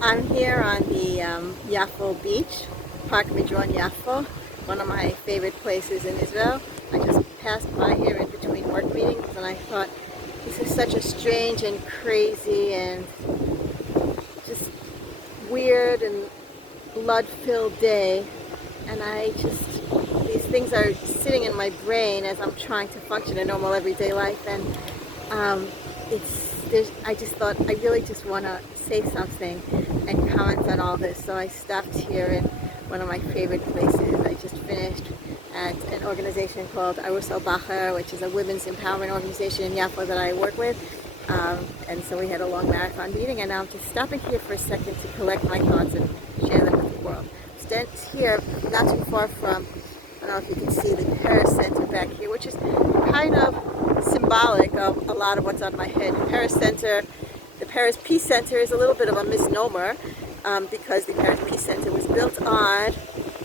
I'm here on the Yafo beach, Park Midron Yafo, one of my favorite places in Israel. I just passed by here in between work meetings and I thought this is such a strange and crazy and just weird and blood-filled day, and these things are sitting in my brain as I'm trying to function a normal everyday life, and I just thought I really just want to say something and comment on all this. So I stopped here in one of my favorite places. I just finished at an organization called Arus Al Bacher, which is a women's empowerment organization in Yafo that I work with. And so we had a long marathon meeting, and now I'm just stopping here for a second to collect my thoughts and share them with the world. Stand here not too far from, I don't know if you can see the Paris Center back here, which is kind of symbolic of a lot of what's on my head. The Paris Peace Center is a little bit of a misnomer because the Paris Peace Center was built on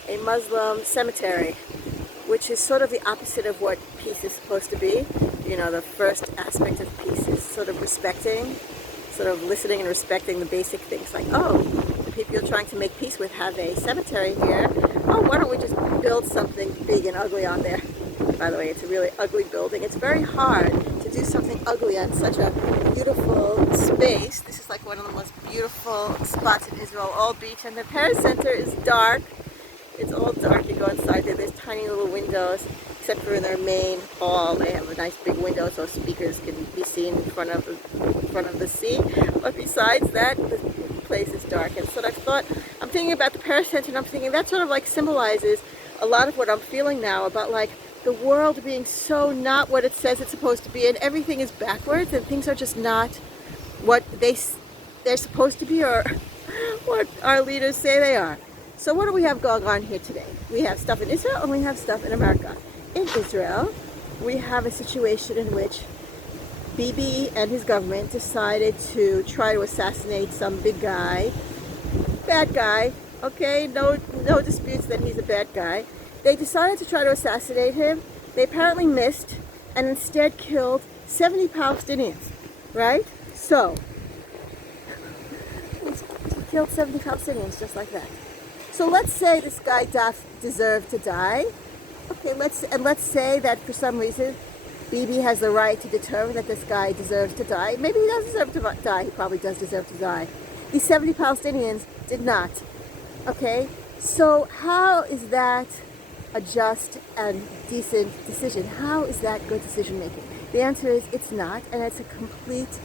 a Muslim cemetery, which is sort of the opposite of what peace is supposed to be. You know, the first aspect of peace is sort of listening and respecting the basic things, like, oh, the people you're trying to make peace with have a cemetery here. Oh, why don't we just build something big and ugly on there? By the way, it's a really ugly building. It's very hard to do something ugly on such a beautiful space. This is like one of the most beautiful spots in Israel, all beach, and the Paris Center is dark. It's all dark. You go inside there, there's tiny little windows, except for in their main hall. They have a nice big window so speakers can be seen in front of the sea. But besides that, the place is dark. And so I'm thinking about the Paris Center, and I'm thinking that sort of like symbolizes a lot of what I'm feeling now about like the world being so not what it says it's supposed to be, and everything is backwards, and things are just not what they're supposed to be, or what our leaders say they are. So what do we have going on here today? We have stuff in Israel and we have stuff in America. In Israel, we have a situation in which Bibi and his government decided to try to assassinate some big guy, bad guy, okay, no disputes that he's a bad guy. They decided to try to assassinate him. They apparently missed and instead killed 70 Palestinians, right? So, he killed 70 Palestinians just like that. So let's say this guy deserve to die. Okay, let's say that for some reason Bibi has the right to determine that this guy deserves to die. Maybe he does deserve to die. He probably does deserve to die. These 70 Palestinians did not. Okay, so how is that a just and decent decision? How is that good decision making? The answer is it's not, and it's a complete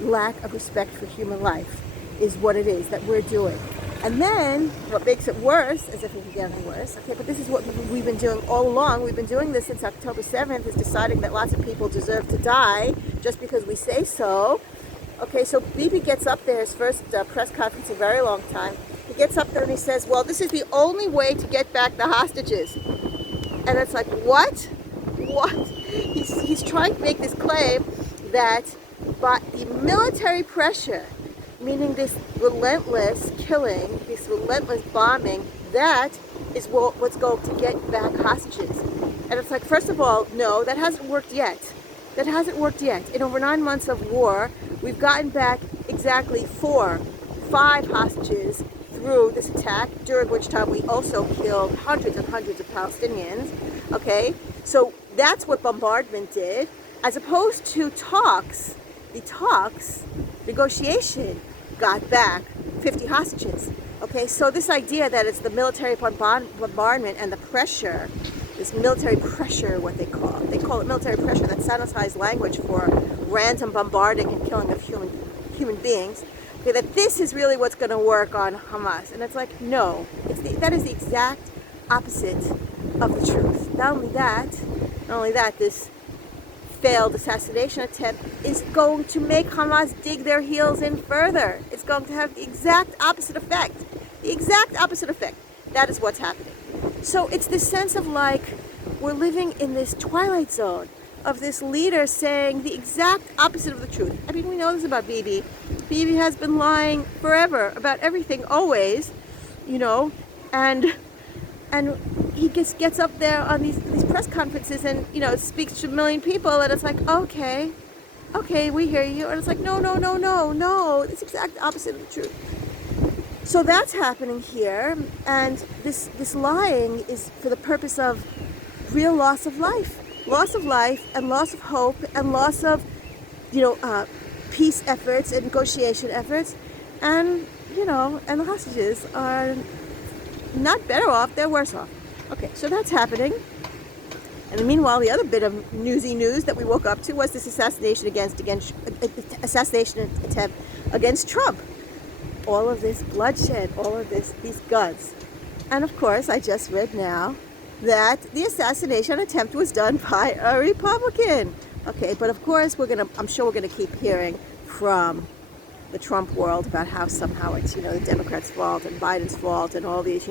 lack of respect for human life is what it is that we're doing. And then what makes it worse, as if it could get any worse, okay, but this is what we've been doing all along. We've been doing this since October 7th, is deciding that lots of people deserve to die just because we say so. Okay, so Bibi gets up there, his first press conference in a very long time. He gets up there and he says, well, this is the only way to get back the hostages. And it's like, what? What? He's trying to make this claim that by the military pressure, meaning this relentless killing, this relentless bombing, that is what's going to get back hostages. And it's like, first of all, no, that hasn't worked yet. That hasn't worked yet. In over 9 months of war, we've gotten back exactly 5 hostages through this attack, during which time we also killed hundreds and hundreds of Palestinians. Okay, so that's what bombardment did, as opposed to negotiation got back 50 hostages. Okay, so this idea that it's the military bombardment and the pressure, this military pressure, what they call it military pressure, that sanitized language for random bombarding and killing of human beings, okay, that this is really what's going to work on Hamas. And it's like, no, that is the exact opposite of the truth. Not only that, this failed assassination attempt is going to make Hamas dig their heels in further. It's going to have the exact opposite effect. The exact opposite effect. That is what's happening. So it's this sense of like, we're living in this twilight zone of this leader saying the exact opposite of the truth. I mean, we know this about Bibi. Bibi has been lying forever about everything, always, you know, and he gets up there on these press conferences and, you know, speaks to a million people, and it's like, okay, we hear you. And it's like, no, it's the exact opposite of the truth. So that's happening here, and this lying is for the purpose of real loss of life, and loss of hope, and loss of, peace efforts and negotiation efforts, and and the hostages are not better off; they're worse off. Okay, so that's happening. And meanwhile, the other bit of newsy news that we woke up to was this assassination attempt against Trump. All of this bloodshed, all of these guns. And of course, I just read now that the assassination attempt was done by a Republican. Okay, but of course I'm sure we're gonna keep hearing from the Trump world about how somehow it's, the Democrats' fault and Biden's fault and all these,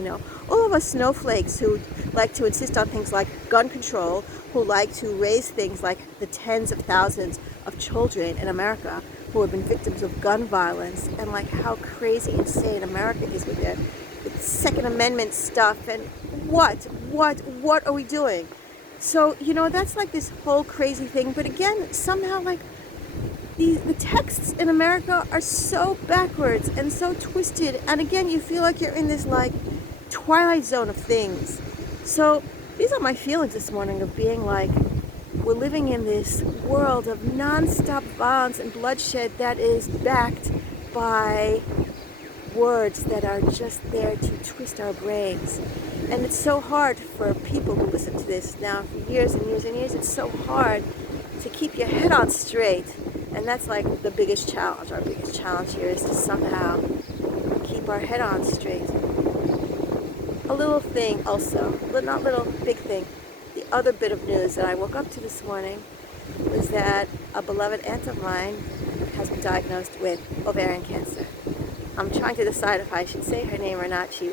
all of us snowflakes who like to insist on things like gun control, who like to raise things like the tens of thousands of children in America who have been victims of gun violence, and like how crazy insane America is with their Second Amendment stuff, and what are we doing? So, that's like this whole crazy thing. But again, somehow like the texts in America are so backwards and so twisted, and again you feel like you're in this like twilight zone of things. So these are my feelings this morning of being like, we're living in this world of non-stop violence and bloodshed that is backed by words that are just there to twist our brains. And it's so hard for people who listen to this now for years and years and years. It's so hard to keep your head on straight. And that's like the biggest challenge. Our biggest challenge here is to somehow keep our head on straight. A little thing also, not little, big thing. The other bit of news that I woke up to this morning was that a beloved aunt of mine has been diagnosed with ovarian cancer. I'm trying to decide if I should say her name or not. She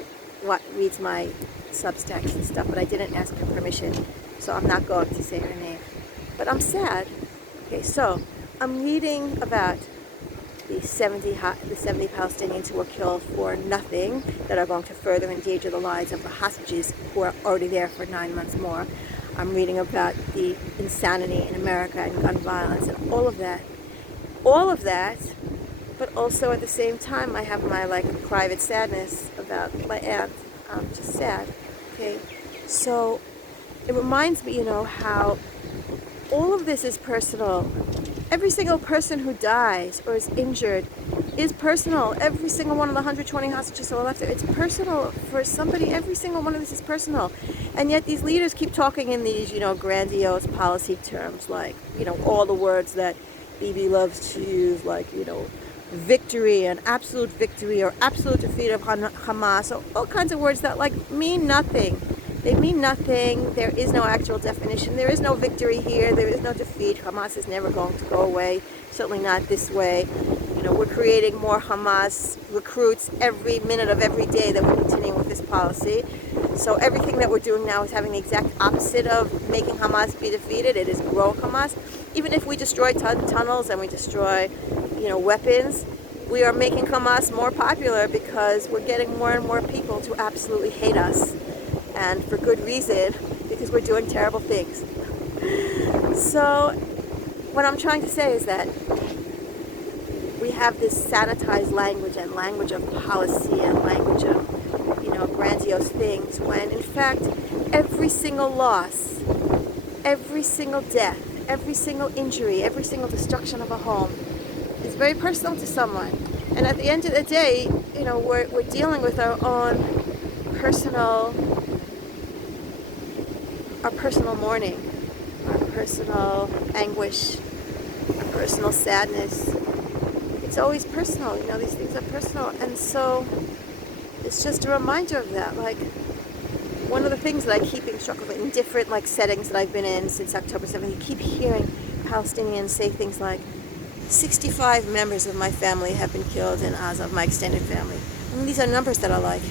reads my Substacks and stuff, but I didn't ask her permission, so I'm not going to say her name. But I'm sad. Okay, so I'm reading about the 70 Palestinians who were killed for nothing, that are going to further endanger the lives of the hostages who are already there for 9 months more. I'm reading about the insanity in America and gun violence and all of that. But also at the same time, I have my like private sadness about my aunt. I'm just sad. Okay, so it reminds me, how all of this is personal. Every single person who dies or is injured is personal. Every single one of the 120 hostages who are left there, it's personal for somebody. Every single one of this is personal. And yet these leaders keep talking in these, grandiose policy terms, like, all the words that Bibi loves to use, like, victory and absolute victory or absolute defeat of Hamas, or all kinds of words that like mean nothing. They mean nothing. There is no actual definition. There is no victory here. There is no defeat. Hamas is never going to go away. Certainly not this way. We're creating more Hamas recruits every minute of every day that we're continuing with this policy. So everything that we're doing now is having the exact opposite of making Hamas be defeated. It is growing Hamas. Even if we destroy tunnels and we destroy, weapons, we are making Hamas more popular because we're getting more and more people to absolutely hate us. And for good reason, because we're doing terrible things. So what I'm trying to say is that we have this sanitized language and language of policy and language of, grandiose things, when in fact every single loss, every single death, every single injury, every single destruction of a home is very personal to someone. And at the end of the day, we're dealing with our own personal mourning, our personal anguish, our personal sadness. It's always personal, these things are personal. And so it's just a reminder of that. Like, one of the things that I keep being struck with in different settings that I've been in since October 7th, you keep hearing Palestinians say things like, 65 members of my family have been killed in Gaza, of my extended family. I mean, these are numbers that are like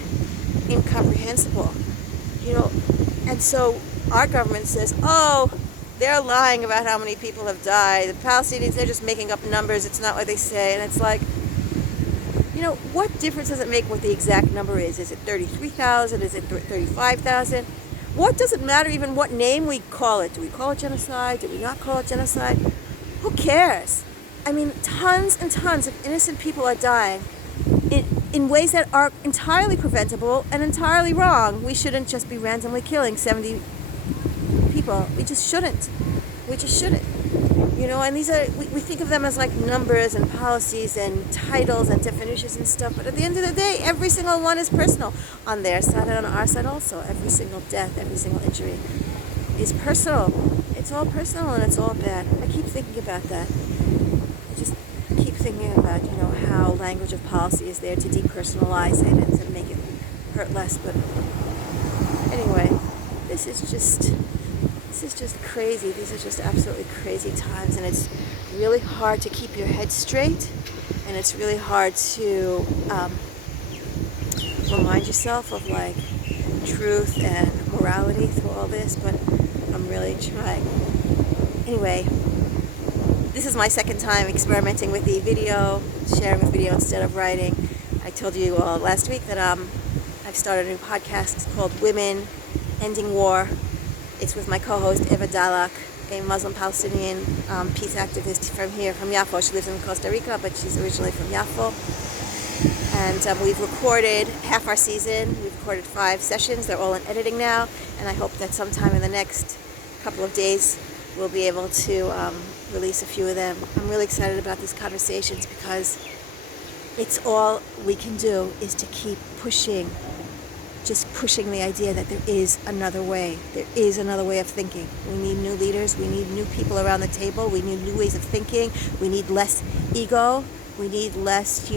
incomprehensible, and so our government says, oh, they're lying about how many people have died. The Palestinians, they're just making up numbers. It's not what they say. And it's like, what difference does it make what the exact number is? Is it 33,000? Is it 35,000? What does it matter even what name we call it? Do we call it genocide? Do we not call it genocide? Who cares? I mean, tons and tons of innocent people are dying in ways that are entirely preventable and entirely wrong. We shouldn't just be randomly killing 70 people. We just shouldn't. And these are, we think of them as like numbers and policies and titles and definitions and stuff, but at the end of the day, every single one is personal. On their side and on our side also, every single death, every single injury is personal. It's all personal and it's all bad. I keep thinking about that. I just keep thinking about, how language of policy is there to depersonalize it and to make it hurt less. But anyway, this is just crazy. These are just absolutely crazy times, and it's really hard to keep your head straight, and it's really hard to remind yourself of like truth and morality through all this, but I'm really trying. Anyway, this is my second time experimenting with the video, sharing with video instead of writing. I told you last week that I've started a new podcast called Women Ending War. It's with my co-host Eva Dalak, a Muslim-Palestinian peace activist from Yaffo. She lives in Costa Rica, but she's originally from Yaffo. And we've recorded half our season. We've recorded 5 sessions. They're all in editing now. And I hope that sometime in the next couple of days, we'll be able to release a few of them. I'm really excited about these conversations because it's all we can do is to keep pushing the idea that there is another way. There is another way of thinking. We need new leaders. We need new people around the table. We need new ways of thinking. We need less ego. We need less,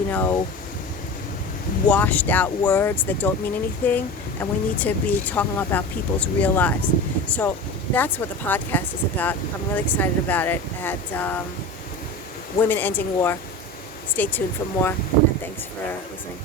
washed out words that don't mean anything. And we need to be talking about people's real lives. So that's what the podcast is about. I'm really excited about it at Women Ending War. Stay tuned for more, and thanks for listening.